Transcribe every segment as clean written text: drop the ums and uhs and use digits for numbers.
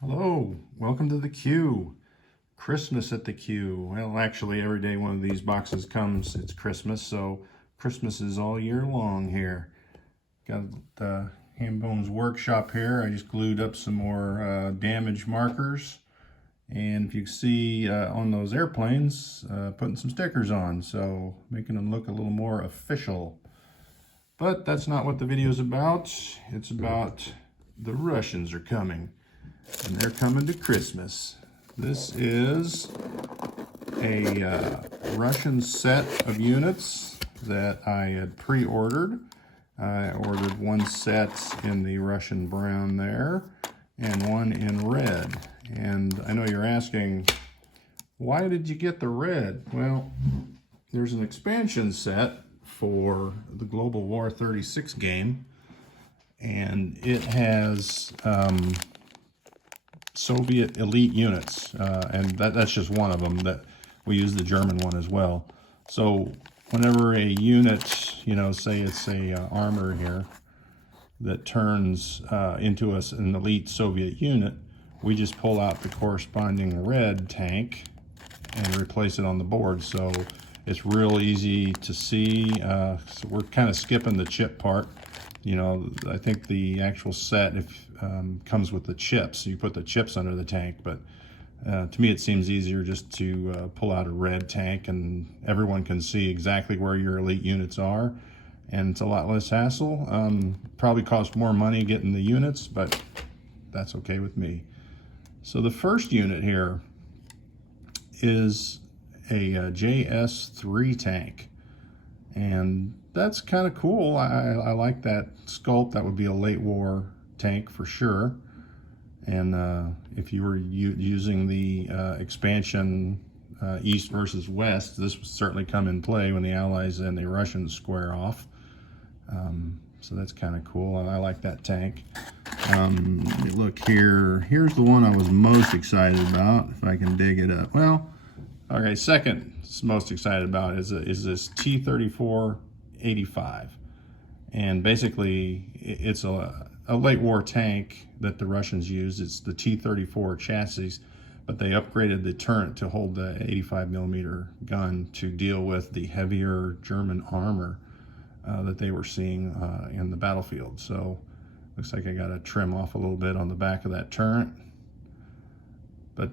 Hello, welcome to the queue. Christmas at the queue. Well, actually, every day one of these boxes comes, it's Christmas, so Christmas is all year long here. Got the Hambones Workshop here. I just glued up some more damage markers. And if you see on those airplanes, putting some stickers on, so making them look a little more official. But that's not what the video is about. It's about the Russians are coming. And they're coming to Christmas. This is a Russian set of units that I had pre-ordered. I ordered one set in the Russian brown there and one in red. And I know you're asking, why did you get the red? Well, there's an expansion set for the Global War 36 game, and it has Soviet elite units, and that's just one of them. That we use the German one as well. So whenever a unit, say it's a armor here that turns into an elite Soviet unit, we just pull out the corresponding red tank and replace it on the board. So it's real easy to see. So we're kind of skipping the chip part. I think the actual set comes with the chips. So you put the chips under the tank, but to me it seems easier just to pull out a red tank and everyone can see exactly where your elite units are, and it's a lot less hassle. Probably costs more money getting the units, but that's okay with me. So the first unit here is a JS3 tank, and that's kind of cool. I like that sculpt. That would be a late war tank for sure. And if you were using the expansion East versus West, this would certainly come in play when the Allies and the Russians square off. So that's kind of cool. I like that tank. Look here. Here's the one I was most excited about, if I can dig it up. Well, okay, second most excited about is this T-34-85. And basically, it's a late war tank that the Russians used. It's the T-34 chassis, but they upgraded the turret to hold the 85 millimeter gun to deal with the heavier German armor that they were seeing in the battlefield. So looks like I got to trim off a little bit on the back of that turret. But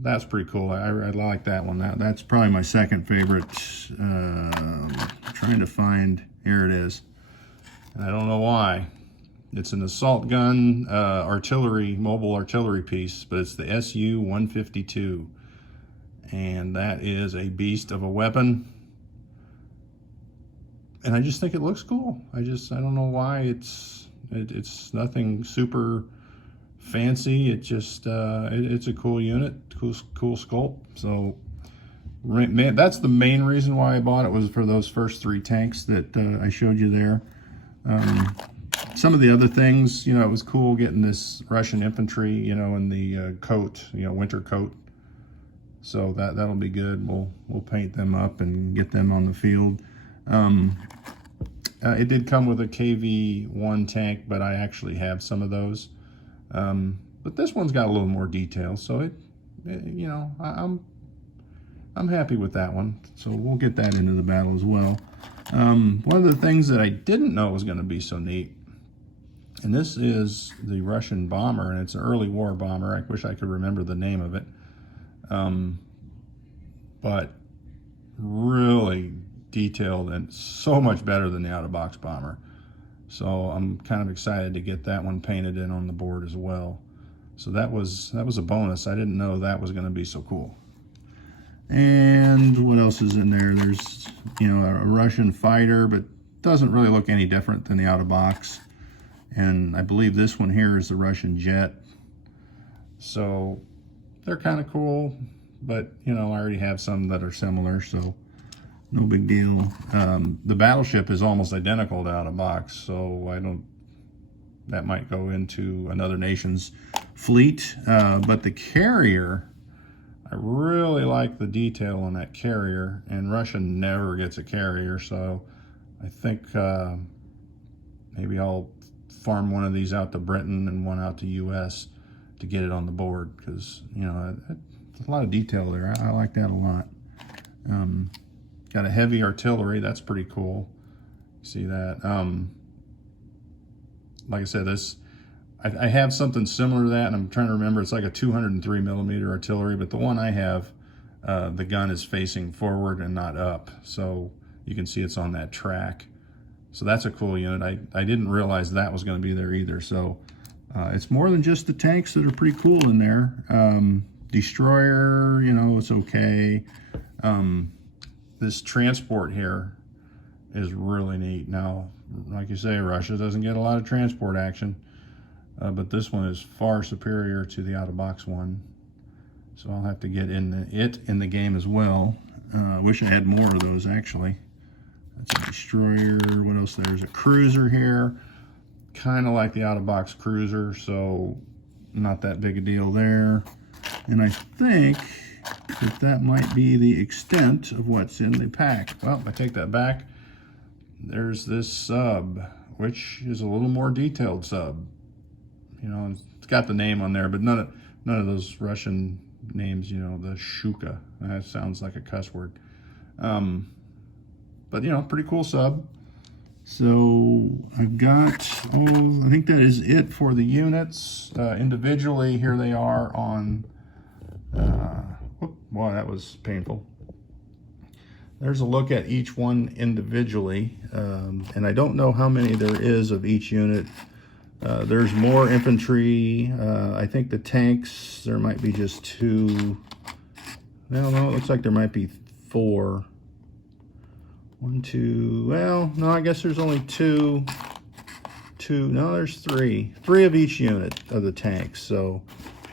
that's pretty cool. I like that one. That's probably my second favorite. Trying to find, here it is. And I don't know why. It's an assault gun mobile artillery piece, but it's the SU-152. And that is a beast of a weapon. And I just think it looks cool. I don't know why. It's nothing super fancy. It just it's a cool unit, cool sculpt. So man, that's the main reason why I bought it, was for those first three tanks that I showed you there. Some of the other things, it was cool getting this Russian infantry, in the coat, winter coat. So that'll be good. We'll paint them up and get them on the field. It did come with a KV-1 tank, but I actually have some of those. But this one's got a little more detail, so I'm happy with that one. So we'll get that into the battle as well. One of the things that I didn't know was going to be so neat, and this is the Russian bomber, and it's an early war bomber. I wish I could remember the name of it. But really detailed and so much better than the out-of-box bomber. So I'm kind of excited to get that one painted in on the board as well. So that was a bonus. I didn't know that was going to be so cool. And what else is in there? There's a Russian fighter, but doesn't really look any different than the out-of-box. And I believe this one here is the Russian jet. So they're kind of cool, but I already have some that are similar, so no big deal. The battleship is almost identical to out-of-box, so that might go into another nation's fleet. But the carrier, I really like the detail on that carrier, and Russia never gets a carrier, so I think maybe I'll farm one of these out to Britain and one out to US, to get it on the board, because, you know, a lot of detail there. I like that a lot. Got a heavy artillery. That's pretty cool. See that? Like I said, I have something similar to that, and I'm trying to remember. It's like a 203 millimeter artillery, but the one I have, the gun is facing forward and not up, so you can see it's on that track. So that's a cool unit. I didn't realize that was going to be there either. So it's more than just the tanks that are pretty cool in there. Destroyer, you know, it's okay. This transport here is really neat. Now, like you say, Russia doesn't get a lot of transport action, but this one is far superior to the out-of-box one. So I'll have to get it in the game as well. I wish I had more of those, actually. That's a destroyer. What else? There's a cruiser here, kind of like the out-of-box cruiser, so not that big a deal there. And I think that might be the extent of what's in the pack. Well, if I take that back, there's this sub, which is a little more detailed sub. You know, it's got the name on there, but none of those Russian names, you know, the Shuka. That sounds like a cuss word. But, you know, pretty cool sub. So I've got, I think that is it for the units. Individually, here they are on, wow, that was painful. There's a look at each one individually. And I don't know how many there is of each unit. There's more infantry. I think the tanks, there might be just 2. Well, no, it looks like there might be 4. 1, 2, well, no, I guess there's only 2. No, there's 3. 3 of each unit of the tanks. So,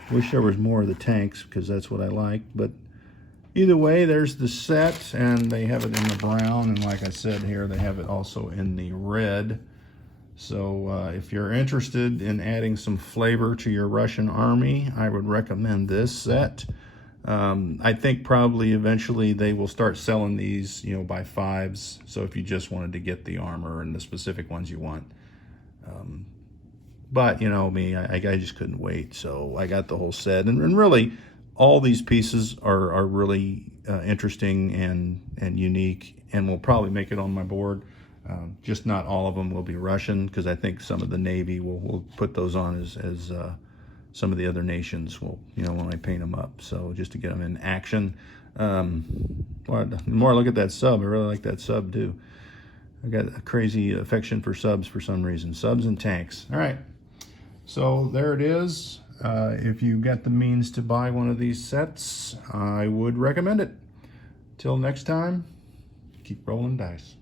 wish there was more of the tanks, because that's what I like. But either way, there's the set, and they have it in the brown. And like I said here, they have it also in the red. So if you're interested in adding some flavor to your Russian army, I would recommend this set. I think probably eventually they will start selling these, you know, by 5s. So if you just wanted to get the armor and the specific ones you want. But, you know, me, I just couldn't wait. So I got the whole set. And really, all these pieces are really interesting and unique, and will probably make it on my board. Just not all of them will be Russian, because I think some of the Navy will put those on as some of the other nations will, you know, when I paint them up. So just to get them in action. Well, the more I look at that sub, I really like that sub too. I got a crazy affection for subs for some reason. Subs and tanks. All right. So there it is. If you got the means to buy one of these sets, I would recommend it. Till next time, keep rolling dice.